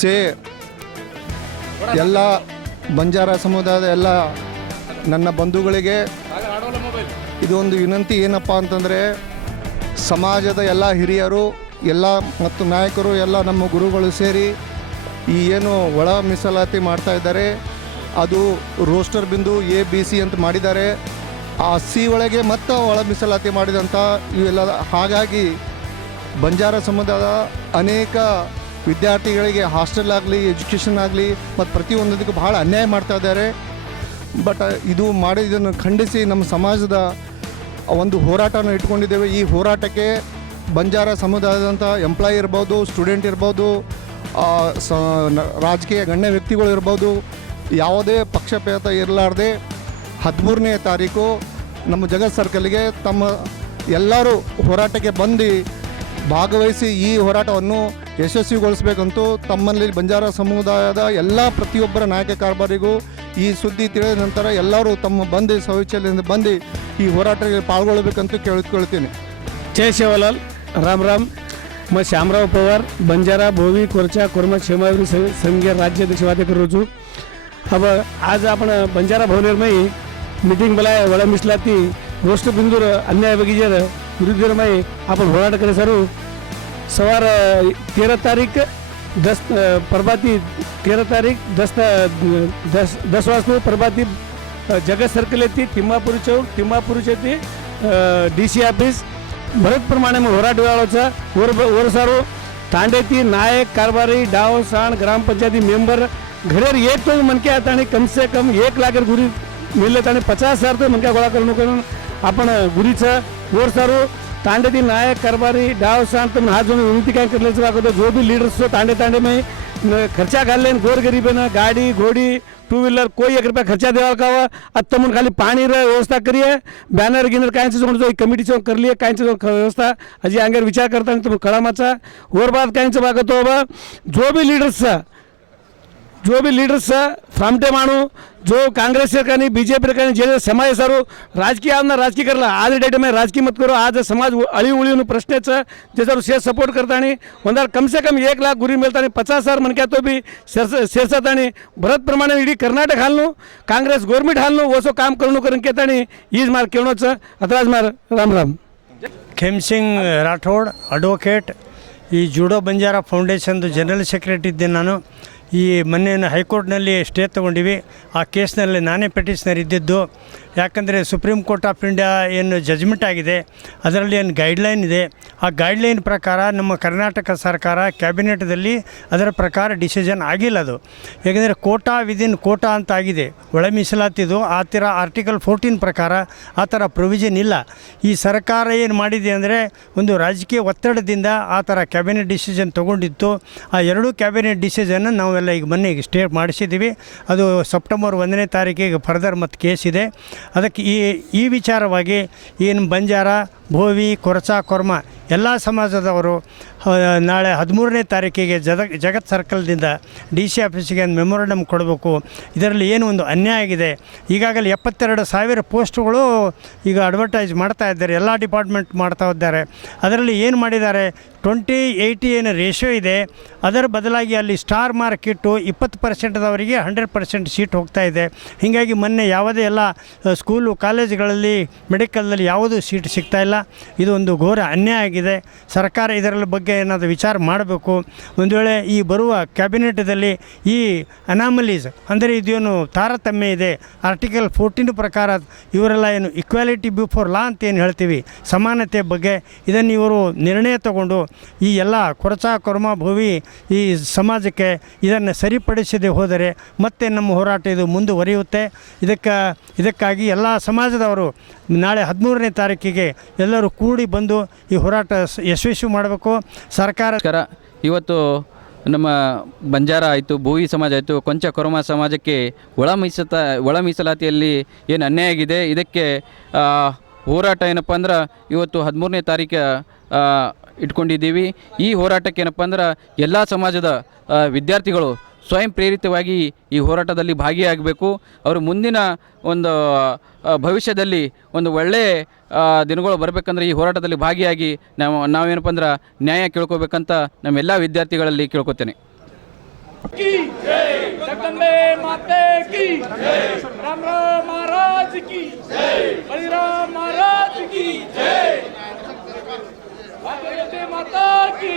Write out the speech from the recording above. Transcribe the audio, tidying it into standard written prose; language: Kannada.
ಸೇ ಎಲ್ಲ ಬಂಜಾರ ಸಮುದಾಯದ ಎಲ್ಲ ನನ್ನ ಬಂಧುಗಳಿಗೆ ಇದೊಂದು ವಿನಂತಿ ಏನಪ್ಪ ಅಂತಂದರೆ, ಸಮಾಜದ ಎಲ್ಲ ಹಿರಿಯರು ಎಲ್ಲ ಮತ್ತು ನಾಯಕರು ಎಲ್ಲ ನಮ್ಮ ಗುರುಗಳು ಸೇರಿ ಈ ಏನು ಒಳ ಮೀಸಲಾತಿ ಮಾಡ್ತಾ ಇದ್ದಾರೆ, ಅದು ರೋಸ್ಟರ್ ಬಿಂದು ABC ಅಂತ ಮಾಡಿದ್ದಾರೆ. ಆ C ಒಳಗೆ ಮತ್ತೆ ಒಳ ಮೀಸಲಾತಿ ಮಾಡಿದಂಥ ಇವೆಲ್ಲ. ಹಾಗಾಗಿ ಬಂಜಾರ ಸಮುದಾಯದ ಅನೇಕ ವಿದ್ಯಾರ್ಥಿಗಳಿಗೆ ಹಾಸ್ಟೆಲ್ ಆಗಲಿ, ಎಜುಕೇಷನ್ ಆಗಲಿ ಮತ್ತು ಪ್ರತಿಯೊಂದಕ್ಕೂ ಭಾಳ ಅನ್ಯಾಯ ಮಾಡ್ತಾ ಇದ್ದಾರೆ. ಬಟ್ ಇದು ಇದನ್ನು ಖಂಡಿಸಿ ನಮ್ಮ ಸಮಾಜದ ಒಂದು ಹೋರಾಟನ ಇಟ್ಕೊಂಡಿದ್ದೇವೆ. ಈ ಹೋರಾಟಕ್ಕೆ ಬಂಜಾರ ಸಮುದಾಯದಂಥ ಎಂಪ್ಲಾಯಿ ಇರ್ಬೋದು, ಸ್ಟೂಡೆಂಟ್ ಇರ್ಬೋದು, ರಾಜಕೀಯ ಗಣ್ಯ ವ್ಯಕ್ತಿಗಳು ಇರ್ಬೋದು, ಯಾವುದೇ ಪಕ್ಷಪಾತ ಇರಲಾರ್ದೆ 13ನೇ ತಾರೀಕು ನಮ್ಮ ಜಗತ್ ಸರ್ಕಲ್ಗೆ ತಮ್ಮ ಎಲ್ಲರೂ ಹೋರಾಟಕ್ಕೆ ಬಂದು ಭಾಗವಹಿಸಿ ಈ ಹೋರಾಟವನ್ನು ಯಶಸ್ವಿಗೊಳಿಸಬೇಕಂತೂ ತಮ್ಮಲ್ಲಿ ಬಂಜಾರ ಸಮುದಾಯದ ಎಲ್ಲ ಪ್ರತಿಯೊಬ್ಬರ ನಾಯಕ ಕಾರ್ಬಾರಿಗೂ ಈ ಸುದ್ದಿ ತಿಳಿದ ನಂತರ ಎಲ್ಲರೂ ತಮ್ಮ ಬಂದು ಶೌಚಾಲಯದಿಂದ ಬಂದು ಈ ಹೋರಾಟಕ್ಕೆ ಪಾಲ್ಗೊಳ್ಳಬೇಕಂತ ಕೇಳಿಕೊಳ್ತೀನಿ. जय सेवालाल, राम राम. मैं श्यामराव पवार, बंजारा भोवी कोरचा कोरमा क्षेमावरी संघ राज्याध्यक्ष वादे करू. अब आज आपण बंजारा भवनेरमय मीटिंग बोलाय ಒಳ ಮೀಸಲಾತಿ ಗೋಷ್ಠಿ ಬಿಂದೂರ ಅನ್ಯಾಯ ಬಗೆಜರ ವಿರುದ್ಧಮय आपण ಹೋರಾಟ करे सरू. सवार 13 तारीख 10 प्रभाती 13 तारीख 10 वाजता प्रभाती जगत सर्कल येते तिम्मापुरी चौक, तिम्मापुरी येते DC ऑफिस भरतप्रमाणे होराट वेळाचा वर सारो तांडेती नायक कारभारी डाव साण ग्रामपंचायती मेंबर घरेर एक तो मनके आता आणि कम से कम 1 लाख गुरी मिळले आणि 50,000 तो मनक्या गोळा करून आपण गुरीचं वर सारो तांडेती नायक कारभारी डाव साण तर हा जो विनंती काय करल्याचं लागतो. जो भी लीडर्स तो तांडे में खर्चा घालले गोर गरीबेनं गाड़ी घोड़ी 2 व्हीलर कोई 1 रुपया खर्चा देवा का आता मन खाली पानी व्यवस्था करिए. बॅनर गिनर काय जो कमिटी कर लिए काय व्यवस्था अजी अंगेर विचार करता तुम कळामाचा वर बाद काय बागतो बाबा. जो भी लीडर्स फ्रामटे मानू जो कांग्रेस सरकारने BJP सरकारने जे समाज सारो राजकीय राजकीय करला आज डेट में राजकीय मत करो. आज समाज अळी उळी प्रश्नाचं ज्याच्यावर शेअर सपोर्ट करता आणि ಒಂದಾर कम से कम 1 लाख गुरी मिळता आणि 50,000 मनक्या तो भी शेरसात आणि भरत प्रमाणे इडी कर्नाटक हालनो कांग्रेस गवर्नमेंट हालनो वसो काम करणो करून केतानी ಈಜ್ ಮಾರ್ ಕೇಳೋचं ಅತರಾಜ್ ಮಾರ್ ರಾಮ್ ರಾಮ್. ಖೇಮ್ಸಿಂಗ್ ರಾಠೋಡ್ ಅಡ್ವೊಕೇಟ್, ಈ ಜೂಡೋ ಬಂಜಾರ ಫೌಂಡೇಶನ್ದು ಜನರಲ್ ಸೆಕ್ರೆಟರಿ ಇದ್ದೆ ನಾನು. ಈ ಮೊನ್ನೆ ಹೈಕೋರ್ಟ್ನಲ್ಲಿ ಸ್ಟೇ ತೊಗೊಂಡಿವಿ. ಆ ಕೇಸ್ನಲ್ಲಿ ನಾನೇ ಪೆಟಿಷನರ್ ಇದ್ದಿದ್ದು. ಯಾಕಂದರೆ ಸುಪ್ರೀಂ ಕೋರ್ಟ್ ಆಫ್ ಇಂಡಿಯಾ ಏನು ಜಜ್ಮೆಂಟ್ ಆಗಿದೆ ಅದರಲ್ಲಿ ಏನು ಗೈಡ್ಲೈನ್ ಇದೆ. ಆ ಗೈಡ್ಲೈನ್ ಪ್ರಕಾರ ನಮ್ಮ ಕರ್ನಾಟಕ ಸರ್ಕಾರ ಕ್ಯಾಬಿನೆಟ್ದಲ್ಲಿ ಅದರ ಪ್ರಕಾರ ಡಿಸಿಷನ್ ಆಗಿಲ್ಲ. ಅದು ಯಾಕೆಂದರೆ ಕೋಟಾ ವಿದಿನ್ ಕೋಟಾ ಅಂತ ಆಗಿದೆ. ಒಳ ಮೀಸಲಾತಿದು ಆ ಥರ ಆರ್ಟಿಕಲ್ 14 ಪ್ರಕಾರ ಆ ಥರ ಪ್ರೊವಿಷನ್ ಇಲ್ಲ. ಈ ಸರ್ಕಾರ ಏನು ಮಾಡಿದೆ ಅಂದರೆ ಒಂದು ರಾಜಕೀಯ ಒತ್ತಡದಿಂದ ಆ ಥರ ಕ್ಯಾಬಿನೆಟ್ ಡಿಸಿಷನ್ ತೊಗೊಂಡಿತ್ತು. ಆ 2 ಕ್ಯಾಬಿನೆಟ್ ಡಿಸಿಷನ್ ನಾವೆಲ್ಲ ಈಗ ಮೊನ್ನೆ ಸ್ಟೇ ಮಾಡಿಸಿದ್ದೀವಿ. ಅದು ಸೆಪ್ಟೆಂಬರ್ 1ನೇ ತಾರೀಕಿಗೆ ಫರ್ದರ್ ಮತ್ತು ಕೇಸ್ ಇದೆ. ಅದಕ್ಕೆ ಈ ವಿಚಾರವಾಗಿ ಏನು ಬಂಜಾರ ಭೋವಿ ಕೊರಚ ಕೊರ್ಮ ಎಲ್ಲ ಸಮಾಜದವರು ನಾಳೆ 13ನೇ ತಾರೀಕಿಗೆ ಜಗತ್ ಸರ್ಕಲ್ದಿಂದ DC ಆಫೀಸಿಗೆ ಒಂದು ಮೆಮೊರಂಡಮ್ ಕೊಡಬೇಕು. ಇದರಲ್ಲಿ ಏನು ಒಂದು ಅನ್ಯಾಯ ಆಗಿದೆ. ಈಗಾಗಲೇ 72,000 ಪೋಸ್ಟ್ಗಳು ಈಗ ಅಡ್ವರ್ಟೈಸ್ ಮಾಡ್ತಾ ಇದ್ದಾರೆ, ಎಲ್ಲ ಡಿಪಾರ್ಟ್ಮೆಂಟ್ ಮಾಡ್ತಾ ಇದ್ದಾರೆ. ಅದರಲ್ಲಿ ಏನು ಮಾಡಿದ್ದಾರೆ 20-80 ಏನು ರೇಷಿಯೋ ಇದೆ, ಅದರ ಬದಲಾಗಿ ಅಲ್ಲಿ ಸ್ಟಾರ್ ಮಾರ್ಕ್ ಇಟ್ಟು 20%ದವರಿಗೆ 100% ಸೀಟ್ ಹೋಗ್ತಾ ಇದೆ. ಹೀಗಾಗಿ ಮೊನ್ನೆ ಯಾವುದೇ ಎಲ್ಲ ಸ್ಕೂಲು ಕಾಲೇಜುಗಳಲ್ಲಿ ಮೆಡಿಕಲ್ನಲ್ಲಿ ಯಾವುದೂ ಸೀಟ್ ಸಿಗ್ತಾ ಇಲ್ಲ. ಇದು ಒಂದು ಘೋರ ಅನ್ಯಾಯ ಆಗಿದೆ. ಸರ್ಕಾರ ಇದರ ಬಗ್ಗೆ ಏನಾದರೂ ವಿಚಾರ ಮಾಡಬೇಕು. ಒಂದು ವೇಳೆ ಈ ಬರುವ ಕ್ಯಾಬಿನೆಟ್ದಲ್ಲಿ ಈ ಅನಾಮಲೀಸ್ ಅಂದರೆ ಇದೇನು ತಾರತಮ್ಯ ಇದೆ ಆರ್ಟಿಕಲ್ 14 ಪ್ರಕಾರ ಇವರೆಲ್ಲ ಏನು ಇಕ್ವಾಲಿಟಿ ಬಿಫೋರ್ ಲಾ ಅಂತ ಏನು ಹೇಳ್ತೀವಿ ಸಮಾನತೆ ಬಗ್ಗೆ, ಇದನ್ನು ಇವರು ನಿರ್ಣಯ ತಗೊಂಡು ಈ ಎಲ್ಲ ಕೊರಚ ಕೊರ್ಮ ಭೋವಿ ಈ ಸಮಾಜಕ್ಕೆ ಇದನ್ನು ಸರಿಪಡಿಸದೆ ಹೋದರೆ ಮತ್ತೆ ನಮ್ಮ ಹೋರಾಟ ಇದು ಮುಂದುವರಿಯುತ್ತೆ. ಇದಕ್ಕಾಗಿ ಎಲ್ಲ ಸಮಾಜದವರು ನಾಳೆ 13ನೇ ತಾರೀಕಿಗೆ ಎಲ್ಲರೂ ಕೂಡಿ ಬಂದು ಈ ಹೋರಾಟ ಯಶಸ್ವಿ ಮಾಡಬೇಕು. ಸರ್ಕಾರ ಇವತ್ತು ನಮ್ಮ ಬಂಜಾರ ಆಯಿತು, ಭೋವಿ ಸಮಾಜ ಆಯಿತು, ಕೊಂಚ ಕೊರಮ ಸಮಾಜಕ್ಕೆ ಒಳ ಮೀಸಲಾತಿಯಲ್ಲಿ ಏನು ಅನ್ಯಾಯ ಆಗಿದೆ, ಇದಕ್ಕೆ ಹೋರಾಟ ಏನಪ್ಪ ಅಂದ್ರೆ ಇವತ್ತು 13ನೇ ತಾರೀಕು ಇಟ್ಕೊಂಡಿದ್ದೀವಿ. ಈ ಹೋರಾಟಕ್ಕೆ ಏನಪ್ಪ ಅಂದ್ರೆ ಎಲ್ಲ ಸಮಾಜದ ವಿದ್ಯಾರ್ಥಿಗಳು ಸ್ವಯಂ ಪ್ರೇರಿತವಾಗಿ ಈ ಹೋರಾಟದಲ್ಲಿ ಭಾಗಿಯಾಗಬೇಕು. ಅವರು ಮುಂದಿನ ಒಂದು ಭವಿಷ್ಯದಲ್ಲಿ ಒಂದು ಒಳ್ಳೆಯ ದಿನಗಳು ಬರಬೇಕಂದ್ರೆ ಈ ಹೋರಾಟದಲ್ಲಿ ಭಾಗಿಯಾಗಿ ನಾವೇನಪ್ಪ ಅಂದ್ರೆ ನ್ಯಾಯ ಕೇಳ್ಕೋಬೇಕಂತ ನಮ್ಮೆಲ್ಲ ವಿದ್ಯಾರ್ಥಿಗಳಲ್ಲಿ ಕೇಳ್ಕೊತೇನೆ. की जगदम्बे माते की राम राम महाराज की बलिराम महाराज की भागवती माता की